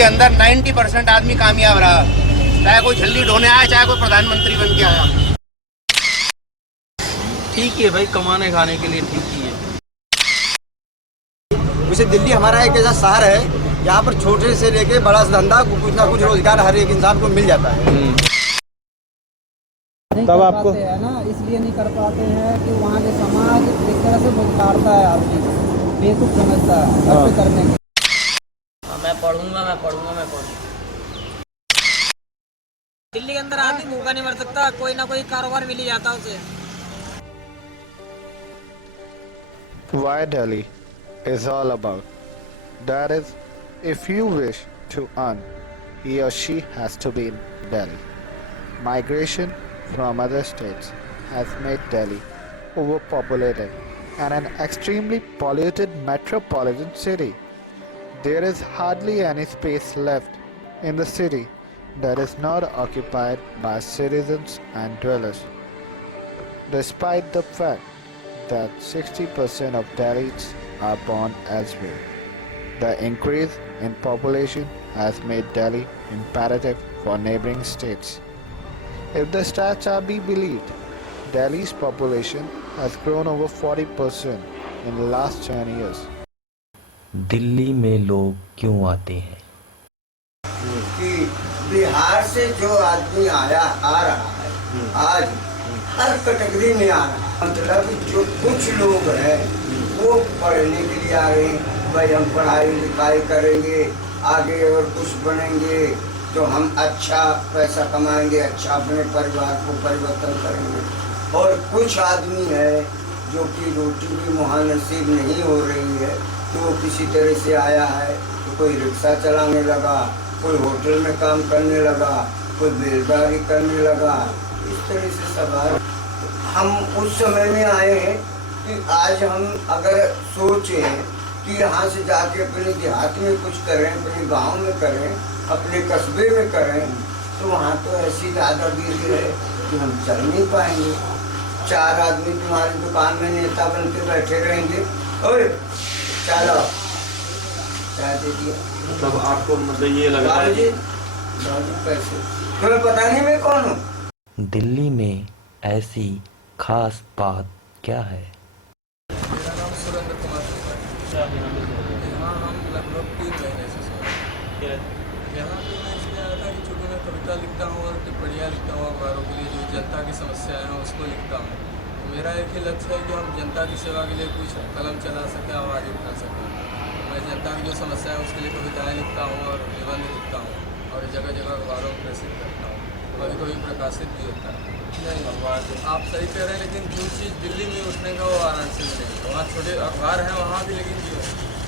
के अंदर 90% आदमी कामयाब रहा, चाहे कोई झल्ली ढोने आया, चाहे कोई प्रधानमंत्री बन के आया। ठीक है भाई, कमाने खाने के लिए ठीक ही है। वैसे दिल्ली हमारा एक ऐसा शहर है, यहाँ पर छोटे से लेके बड़ा धंधा कुछ ना कुछ रोजगार हर एक इंसान को मिल जाता है। तब आपको है ना, इसलिए नहीं कर पाते हैं कि वहाँ के समाज एक तरह से बुझारता है, आदमी बेवकूफ समझता है घर पे करने के। मैं पढ़ूंगा। दिल्ली के अंदर आदमी भूखा नहीं मर सकता, कोई ना कोई कारोबार मिल ही जाता उसे। Why Delhi is all about. That is, if you wish to earn, he or she has to be in Delhi. Migration from other states has made Delhi overpopulated and an extremely polluted metropolitan city. There is hardly any space left in the city that is not occupied by citizens and dwellers. Despite the fact that 60% of Dalis are born elsewhere, the increase in population has made Delhi imperative for neighboring states. If the stats are be believed, Delhi's population has grown over 40% in the last 10 years. Delhi में लोग क्यों आते हैं? कि बिहार से जो आदमी आ रहा है आज हर कैटेगरी में आ रहा है, मतलब जो कुछ लोग हैं वो पढ़ने के लिए आ रहे हैं, भाई हम पढ़ाई लिखाई करेंगे, आगे और कुछ बनेंगे तो हम अच्छा पैसा कमाएंगे, अच्छा अपने परिवार को परिवर्तन करेंगे। और कुछ आदमी है जो कि रोटी भी वहाँ नसीब नहीं हो रही है, तो वो किसी तरह से आया है, तो कोई रिक्शा चलाने लगा, कोई होटल में काम करने लगा, कोई बेलदारी करने लगा। इस तरह से सवाल हम उस समय में आए हैं कि आज हम अगर सोचें कि यहाँ से जाके अपने देहात में कुछ करें, अपने गांव में करें, अपने कस्बे में करें, तो वहाँ तो ऐसी दादागिरी है कि हम चल नहीं पाएंगे। 4 आदमी तुम्हारी दुकान में नेता बन के बैठे रहेंगे, ओए चलो चाय दे दिया, मतलब आपको मतलब ये लग रहा है कि पैसे तुम्हें पता नहीं मैं कौन हूँ। दिल्ली में ऐसी खास बात क्या है? मेरा नाम सुरेंद्र कुमार है। यहाँ हम लगभग 3 महीने से यहाँ पे मैं इसलिए आया था कि चूँकि मैं कविता लिखता हूँ और टिप्पणियाँ लिखता हूँ अखबारों के लिए, जो जनता की समस्याएं हैं उसको लिखता हूँ। तो मेरा एक ही लक्ष्य है कि हम जनता की सेवा के लिए कुछ कलम चला सकें, आवाज़ उठा सकें। मैं जनता की जो समस्या है उसके लिए कविताएँ लिखता हूँ और निबंध लिखता हूँ और जगह जगह अखबारों में प्रसिद्ध करता हूँ, कभी कभी प्रकाशित भी होता है। नहीं अखबार आप सही कह रहे हैं, लेकिन जो चीज़ दिल्ली में उठने का वो वाराणसी में नहीं है। वहाँ छोटे अखबार हैं वहाँ भी, लेकिन जो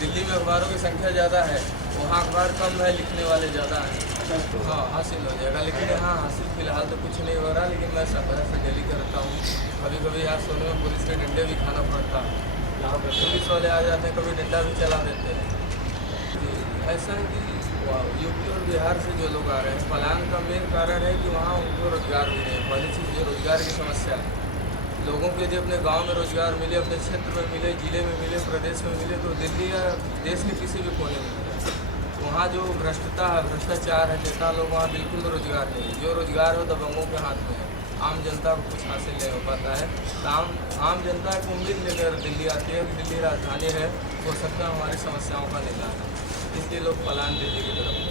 दिल्ली में अखबारों की संख्या ज़्यादा है, वहाँ अखबार कम है, लिखने वाले ज़्यादा हैं। हाँ हासिल हो जाएगा, लेकिन यहाँ हासिल फिलहाल तो कुछ नहीं हो रहा, लेकिन मैं सफर से डेली करता हूँ। कभी कभी यहाँ सोने में पुलिस के डंडे भी खाना पड़ता है, यहाँ पर पुलिस वाले आ जाते हैं, कभी डंडा भी चला देते हैं। ऐसा है कि यूपी और बिहार से जो लोग आ रहे हैं, पलायन का मेन कारण है कि वहाँ उनको रोजगार भी नहीं है। पहली चीज़ जो रोजगार की समस्या है, लोगों के लिए अपने गांव में रोजगार मिले, अपने क्षेत्र में मिले, जिले में मिले, प्रदेश में मिले, तो दिल्ली या देश के किसी भी कोने में मिले। वहाँ जो भ्रष्टता है, भ्रष्टाचार है, नेता लोग वहाँ बिल्कुल रोजगार नहीं है। जो रोजगार हो दबंगों के हाथ में है, आम जनता को कुछ हासिल नहीं हो पाता है। तो आम जनता को उम्मीद लेकर दिल्ली आती है कि दिल्ली राजधानी है, हो सकता है हमारी समस्याओं का निदान है, इसलिए लोग पलायन दिल्ली की तरफ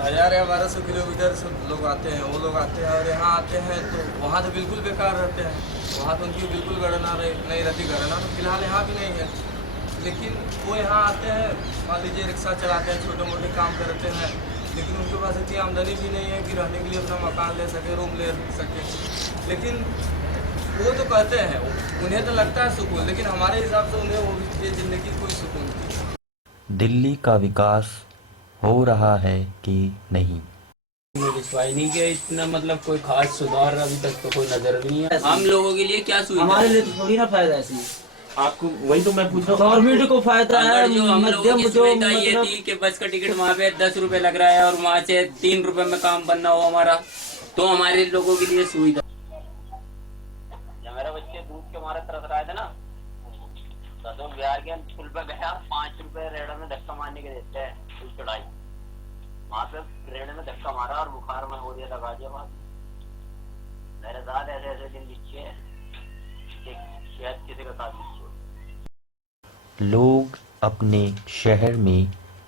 1000 या 1200 किलोमीटर से लोग आते हैं, वो लोग आते हैं और यहाँ आते हैं तो वहाँ तो बिल्कुल बेकार रहते हैं, वहाँ तो उनकी बिल्कुल गणना नहीं रहती। गणना तो फिलहाल यहाँ भी नहीं है, लेकिन वो यहाँ आते हैं, मान लीजिए रिक्शा चलाते हैं, छोटे मोटे काम करते हैं, लेकिन उनके पास इतनी आमदनी भी नहीं है कि रहने के लिए अपना मकान ले सके, रूम ले सके। लेकिन वो तो कहते हैं, उन्हें तो लगता है सुकून, लेकिन हमारे हिसाब से उन्हें वो ये ज़िंदगी कोई सुकून नहीं। दिल्ली का विकास हो रहा है कि नहीं? विश्वास नहीं किया इतना, मतलब कोई खास सुधार अभी तक तो कोई नजर भी नहीं है। हम लोगों के लिए क्या सुविधा? हमारे लिए तो थोड़ी ना फायदा है इसमें। आपको वही तो मैं पूछ रहा हूँ, गवर्नमेंट को फायदा है, जो हम लोगों की मध्यम जो सुविधा ये मतलब थी कि बस का टिकट वहाँ पे 10 रुपए लग रहा है और वहाँ से 3 रुपए में काम बनना हो हमारा, तो हमारे लोगों के लिए सुविधा। जब मेरे बच्चे दूध के मारे तरस रहे थे ना, तो बिहार के पुल पे गया, 5 रुपए रेड़ा में धक्का मारने के देते हैं, पुल चढ़ाई वहाँ पे ट्रेन में धक्का मारा और बुखार में हो दिया था गाजियाबाद। मेरे साथ ऐसे ऐसे दिन बीते हैं कि शायद किसी का साथ बीते। लोग अपने शहर में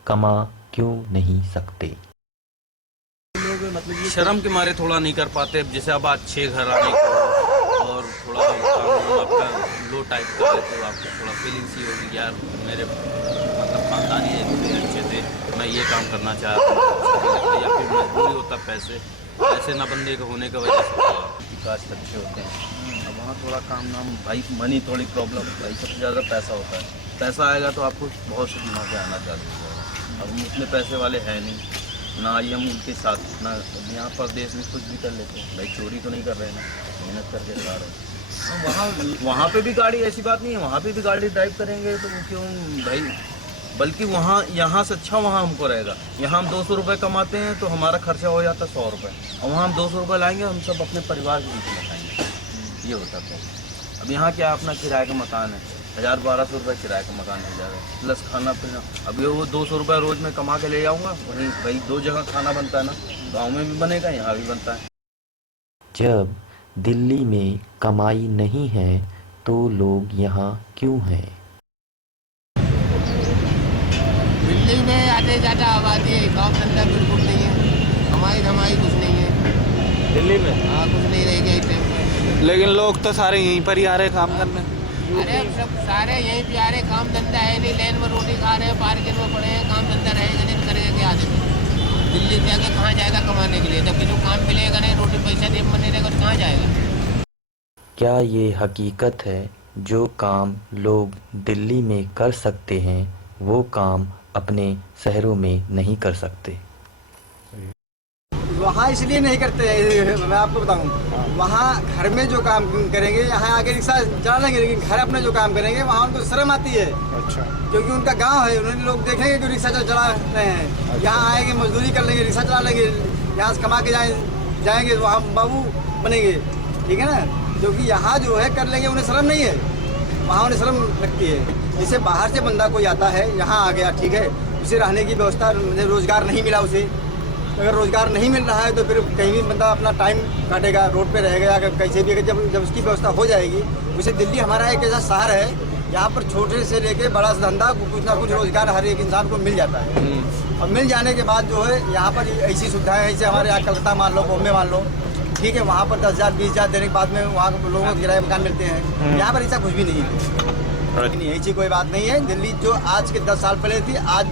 कमा क्यों नहीं सकते? लोग मतलब शर्म के मारे थोड़ा नहीं कर पाते। अब जैसे अब आज 6 घर आने को और थोड़ा आपका लो टाइप का है तो आपको थोड़ा फीलिंग सी होगी यार मेरे मतलब खानदानी है अच्छे थे, मैं ये काम करना चाहता हूँ, या फिर मजबूरी होता पैसे ना बंदे के होने की वजह से विकास अच्छे होते हैं। अब वहाँ थोड़ा काम नाम भाई मनी थोड़ी प्रॉब्लम भाई सबसे ज़्यादा पैसा होता है। पैसा आएगा तो आपको बहुत सी दिमाग आना चालू हो जाएगा। अब हम उतने पैसे वाले हैं नहीं ना, ही हम उनके साथ ना यहाँ पर देश में कुछ भी कर लेते हैं भाई, चोरी तो नहीं कर रहे ना, मेहनत करके ला रहे हैं। वहाँ पे भी गाड़ी ऐसी बात नहीं है, वहाँ पे भी गाड़ी ड्राइव करेंगे तो क्यों भाई, बल्कि वहाँ यहाँ से अच्छा वहाँ हमको रहेगा। यहाँ हम 200 रुपये कमाते हैं तो हमारा खर्चा हो जाता है 100 रुपये, और वहाँ हम 200 रुपये लाएंगे हम सब अपने परिवार के बीच में खाएंगे, ये होता है। अब यहाँ क्या अपना किराए का मकान है, 1000-1200 रुपये किराए का मकान मिल जाएगा प्लस खाना पीना। अब ये वो 200 रुपये रोज़ में कमा के ले जाऊँगा, वहीं भाई 2 जगह खाना बनता है ना, गाँव में भी बनेगा यहाँ भी बनता है। जब दिल्ली में कमाई नहीं है तो लोग यहाँ क्यों हैं? दिल्ली में आते ज़्यादा आबादी है, काम धंधा बिल्कुल नहीं है, कमाई धमाई कुछ नहीं है दिल्ली में। हाँ कुछ नहीं रह गया इस टाइम पे। लेकिन लोग तो सारे यहीं पर ही आ रहे काम करने। अरे अब सब सारे यहीं पे आ रहे, काम धंधा है नहीं, लेन में रोटी खा रहे हैं, पार्किंग में पड़े हैं, काम धंधा रहेगा नहीं करेगा क्या आदमी? दिल्ली से आके कहाँ जाएगा कमाने के लिए, जब किसी को काम मिलेगा नहीं, रोटी पैसा जेब में नहीं रहेगा तो कहाँ जाएगा? क्या ये हकीकत है जो काम लोग दिल्ली में कर सकते हैं वो काम अपने शहरों में नहीं कर सकते? वहाँ इसलिए नहीं करते हैं, मैं आपको बताऊँ, वहाँ घर में जो काम करेंगे यहाँ आके रिक्शा चला लेंगे, लेकिन घर अपने जो काम करेंगे वहाँ उनको शर्म आती है। अच्छा। क्योंकि उनका गांव है, उन्हें लोग देखेंगे कि रिक्शा चला रहे हैं, यहाँ आएंगे मजदूरी कर लेंगे, रिक्शा चला लेंगे, यहाँ से कमा के जाएंगे तो वहाँ बाबू बनेंगे, ठीक है ना। क्योंकि यहाँ जो है कर लेंगे, उन्हें शर्म नहीं है, वहाँ उन्हें शर्म लगती है। जैसे बाहर से बंदा कोई आता है यहाँ आ गया, ठीक है, उसे रहने की व्यवस्था, रोज़गार नहीं मिला उसे, अगर रोज़गार नहीं मिल रहा है तो फिर कहीं भी बंदा अपना टाइम काटेगा, रोड पे रहेगा या कैसे भी। जब उसकी व्यवस्था हो जाएगी, उसे दिल्ली हमारा एक ऐसा शहर है यहाँ पर छोटे से लेके बड़ा धंधा कुछ ना कुछ रोज़गार हर एक इंसान को मिल जाता है। और मिल जाने के बाद जो है यहाँ पर ऐसी सुविधाएं, ऐसे हमारे यहाँ कलकत्ता मान लो, बॉम्बे मान लो, ठीक है, वहाँ पर 10,000-20,000 देने के बाद में वहाँ लोगों को किराए मकान मिलते हैं। यहाँ पर ऐसा कुछ भी नहीं है, ऐसी कोई बात नहीं है। दिल्ली जो आज के 10 साल पहले थी, आज